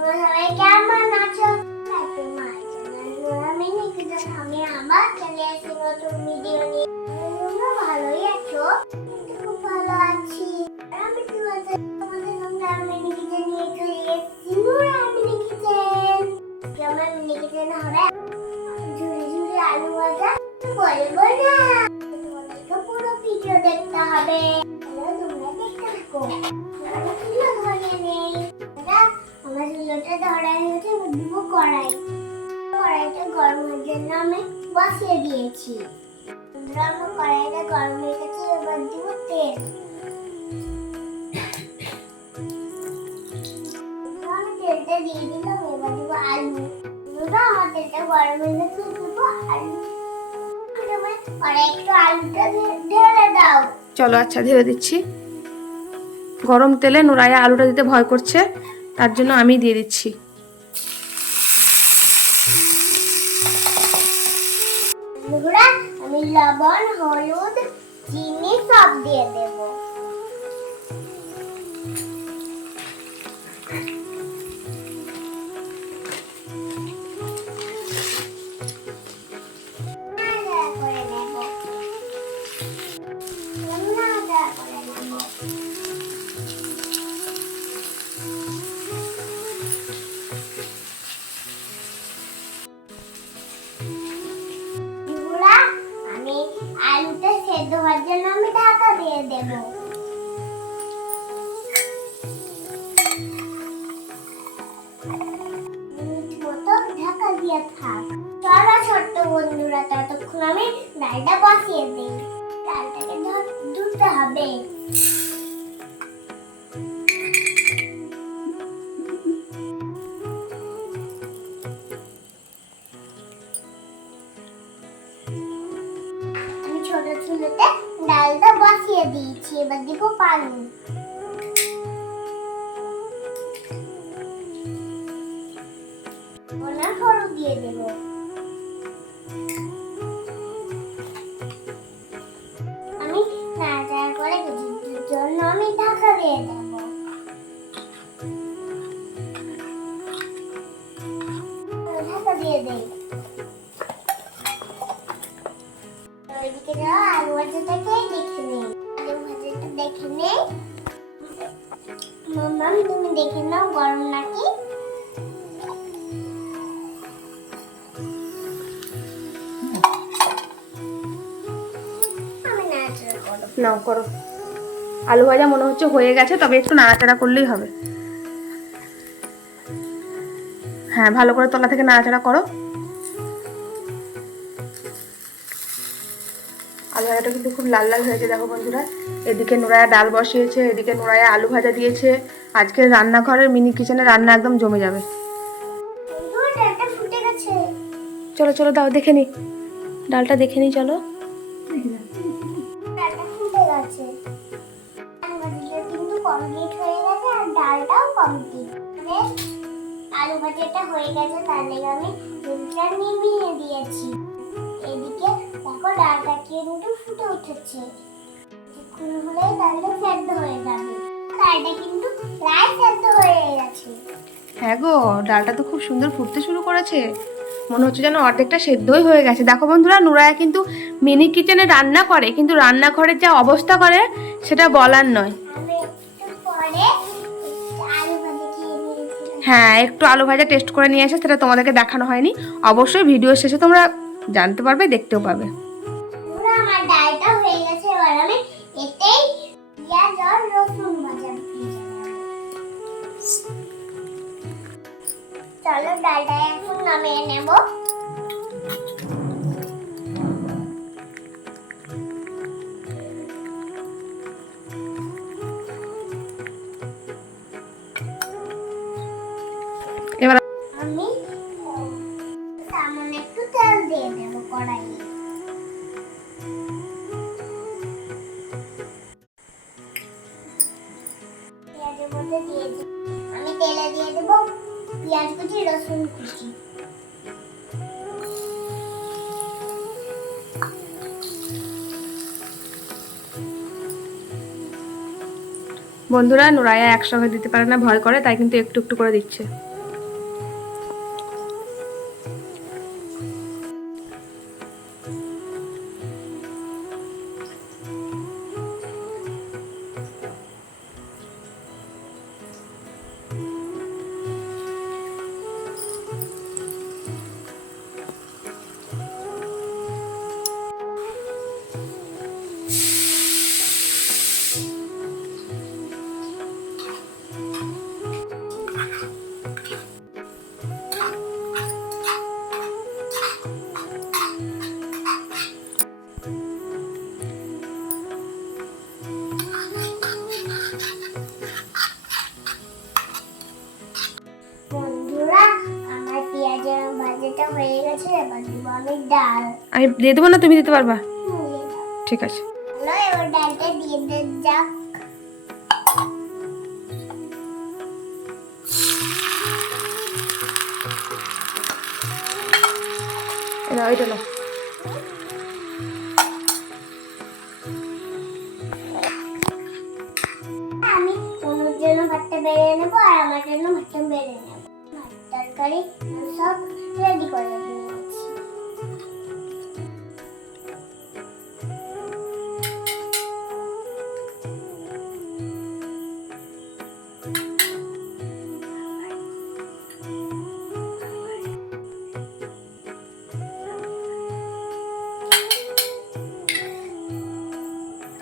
সবাই কেমন আছো? আমি নিকিতা, আমি আবার চলে এসেছি নতুন ভিডিও নিয়ে। তোমরা ভালোই আছো? খুব ভালো আছি। আর আমি তোমাদের সঙ্গে আমি নিকিতা নিয়ে চলে এসেছি। আমি নিকিতেন কেমন নিকিতেন হবে ঝুড়ি ঝুড়ি আলু ভাজা বলবো না, তোমাদেরকে পুরো ভিডিও দেখতে হবে। তোমরা দেখতে থাকো। চুলো ধরে নেই, আমার চুলোটা ধরাই হচ্ছে দিব কড়াই। কড়াইটা গরমের জন্য আমি বসিয়ে দিয়েছি। আমার কড়াইটা গরম হয়ে গেছে, এবার দিব তেল। আমি তেলটা দিয়ে দিলাম, এবার দিব আলু। আমার তেলটা গরম হয়ে গেছে, দিব আলু। কড়াই একটু আলুটা ঢেলে দাও। চলো আচ্ছা ঢেলে দিচ্ছি। গরম তেলে নুরাইয়া আলুটা দিতে ভয় করছে, তার জন্য আমি দিয়ে দিচ্ছি। আমি লবণ, হলুদ, চিনি সব দিয়ে দেব। আমি আলুটা সেদ্ধ হওয়ার জন্য আমি ঢাকা দিয়ে দেব। মতো ঢাকা দিয়ে থাক। চলো ছোট্ট বন্ধুরা, ততক্ষণ আমি ডালটা বসিয়ে দিই। ডালটাকে ধুতে হবে। ছোট চুলোতে ডালটা বসিয়ে দিয়েছি, এবার দিব পানি। ওনার হলুদ দিয়ে দেব। আমি নাড়াচাড়া করে কিছুক্ষণের জন্য আমি ঢাকা দিয়ে দেব। ঢাকা দিয়ে দেই। ওইদিকে যাও, আলু ভাজাটাকে দেখে নেই। আলু ভাজাটা দেখে নেই। মাম্মাম তুমি দেখে নাও গরম নাকি। আমি নাড়াচাড়া করব। নাও করো। আলু ভাজা মনে হচ্ছে হয়ে গেছে, তবে একটু নাড়াচাড়া করলেই হবে। হ্যাঁ, ভালো করে তলা থেকে নাড়াচাড়া করো। আলু ভাজাটা কিন্তু খুব লাল লাল হয়েছে, দেখো বন্ধুরা। এদিকে নুরাইয়া ডাল বসিয়েছে, এদিকে নুরাইয়া আলু ভাজা দিয়েছে। আজকে রান্নাঘরের মিনি কিচেনে রান্না একদম জমে যাবে। ডালটা ফুটে গেছে। চলো চলো দাও দেখে নি, ডালটা দেখে নি চলো। ডালটা ফুটে গেছে। আলু ভাজাটা কিন্তু কমপ্লিট হয়ে গেছে, আর ডালটাও কমপ্লিট। আলু ভাজাটা হয়ে গেছে, তার লেগে আমি দুধটা নিভিয়ে দিয়েছি। এদিকে দেখো ডালটা কিন্তু ফুটে উঠেছে। কিছুক্ষণ হলেই ডালটা সেদ্ধ হয়ে যাবে। ডালটা কিন্তু প্রায় সেদ্ধ হয়ে গেছে। হ্যাঁ গো, ডালটা তো খুব সুন্দর ফুটতে শুরু করেছে। মনে হচ্ছে যেন অর্ধেকটা সেদ্ধই হয়ে গেছে। দেখো বন্ধুরা, নুরাইয়া কিন্তু মিনি কিচেনে রান্না করে, কিন্তু রান্নাঘরের যা অবস্থা করে সেটা বলার নয়। আমি একটু পরে আলু ভাজা খেয়ে নিয়েছিলাম। হ্যাঁ, একটু আলু ভাজা টেস্ট করে নিয়ে এসে সেটা তোমাদেরকে দেখানো হয়নি। অবশ্যই ভিডিও শেষে তোমরা জানতে পারবে, দেখতেও পাবে। পুরো আমার ডালটা হয়ে গেছে, এবার আমি এতেই পেঁয়াজ আর রসুন ভাজা ভেজে নেব। চলো ডালটা এখন নামিয়ে নেব। এবার আমি সামান্য একটু তেল দিয়ে দেব কড়াইয়ে। পেঁয়াজের মধ্যে দিয়ে দিই। আমি তেলে দিয়ে দেব পেঁয়াজ কুচি, রসুন কুচি। বন্ধুরা, নুরাইয়া একসঙ্গে দিতে পারে না, ভয় করে, তাই কিন্তু একটু একটু করে দিচ্ছে। এটা হয়ে গেছে, এবার দিব আমি ডাল। আমি দিয়ে দেবো না, তুমি দিতে পারবা? দিয়ে দাও। ঠিক আছে। হলো, এবার ডালটা দিয়ে দেন যাক। এটা ওইটা না। আমি ওনার জন্য ভাতটা বেড়ে নেবো আর আমার জন্য ভাতটা বেড়ে নেবো। ভাত তরকারি সব রেডি করে নিয়েছি।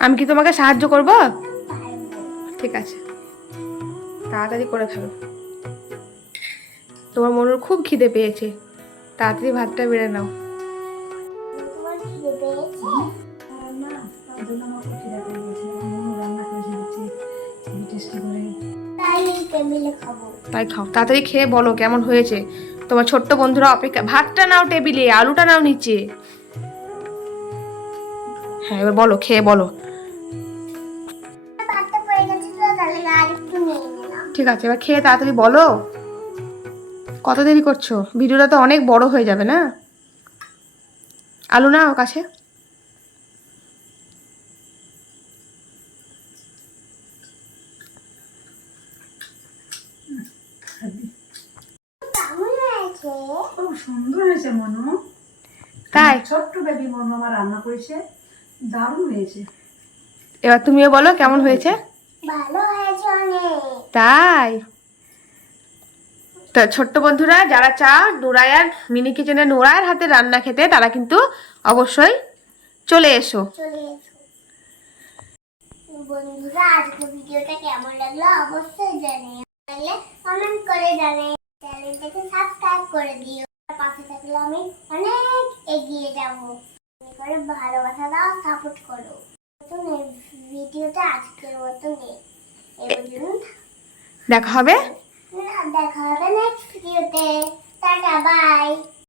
আমি কি তোমাকে সাহায্য করব? পারবো। ঠিক আছে, তাড়াতাড়ি করে ফেলো। তোমার মনুর খুব খিদে পেয়েছে, তাড়াতাড়ি ভাতটা বেড়ে নাও। তোমার খিদে পেয়েছে? না, তার জন্য আমার খুব খিদে পেয়ে গেছে। আমার মনে রান্না করেছে হচ্ছে খুবই টেস্টি করে। তাই টেবিলে খাবো। তাই খাও, তাড়াতাড়ি খেয়ে বলো কেমন হয়েছে। তোমার ছোট্ট বন্ধুরা অপেক্ষা। ভাতটা নাও টেবিলে, আলুটা নাও নিচে। হ্যাঁ, এবার বলো, খেয়ে বলো। ভাতটা পড়ে গেছে তো, তাহলে আর একটু নিয়ে নিলাম। ঠিক আছে, এবার খেয়ে তাড়াতাড়ি বলো। কত দেরি করছো? ভিডিওটা তো অনেক বড় হয়ে যাবে না? আলু নাও কাছে। কেমন হয়েছে? খুব সুন্দর হয়েছে মনু। তাই? ছোট্ট বেবি মনু আমার রান্না করেছে, দারুণ হয়েছে। এবার তুমিও বলো কেমন হয়েছে। ভালো হয়েছে অনেক। তাই তো ছোট্ট বন্ধুরা, যারা চাও নুরায়ার মিনি কিচেনে নুরায়ার হাতে রান্না খেতে, তারা কিন্তু অবশ্যই চলে এসো। চলে এসো। বন্ধুরা, আজকে ভিডিওটা কেমন লাগলো অবশ্যই জানিও। তাহলে কমেন্ট করে জানিও। চ্যানেলটাকে সাবস্ক্রাইব করে দিও। পাশে থাকলে আমি অনেক এগিয়ে যাবো। তুমি করে ভালোবাসা দাও, সাপোর্ট করো। নতুন এই ভিডিওটা আজকের মতন এই পর্যন্ত। দেখা হবে। দেখা হবে নেক্সট ভিডিওতে। Tata, by.